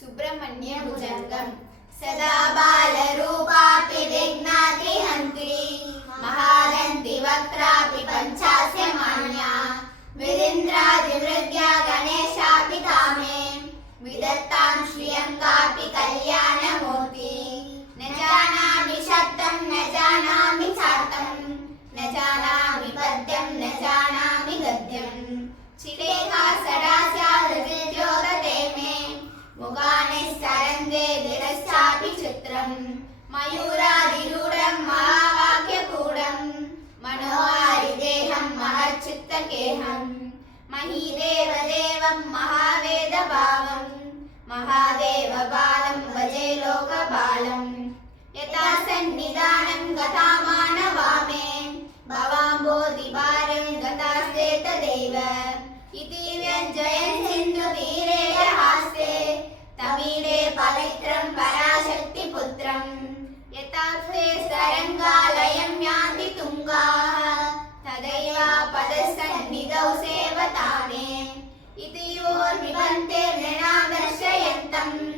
सुब्रह्मण्य भुजंगम सदा बालरूपापि विघ्नाति हन्त्री महादन्ति वक्त्रापि पञ्चास्य मान्या विरिन्द्रादिवृद्ध्या गणेशापि कामे विदत्तां श्रियं कापि कल्याणमूर्ति न जानामि शब्दं न जानामि चार्तं न जानामि पद्यं न जानामि गद्यं चिलेखा सदा स्यादृज्योतते मे मुगानि सरन्ते दिनश्चापि चित्रं मयूरादिरूढं महावाक्यकूढं मनोहारिदेहं महच्चित्तगेहं महीदेवदेवं महावेदभावं महादेवबालं भजे लोकबालं यथा सन्निधानं गता मानवामे भवाम्बोधिभारं गतास्ते तदेव इति व्यञ्जयन् सिन्धुतीरे हास्ते तमीरे पवित्रं पराशक्तिपुत्रं यथास्ते सरङ्गालयं यान्ति तुङ्गाः तदैव पदसन्निधौ सेवताने इति योर्निबन्ते नृणां दर्शयन्तम्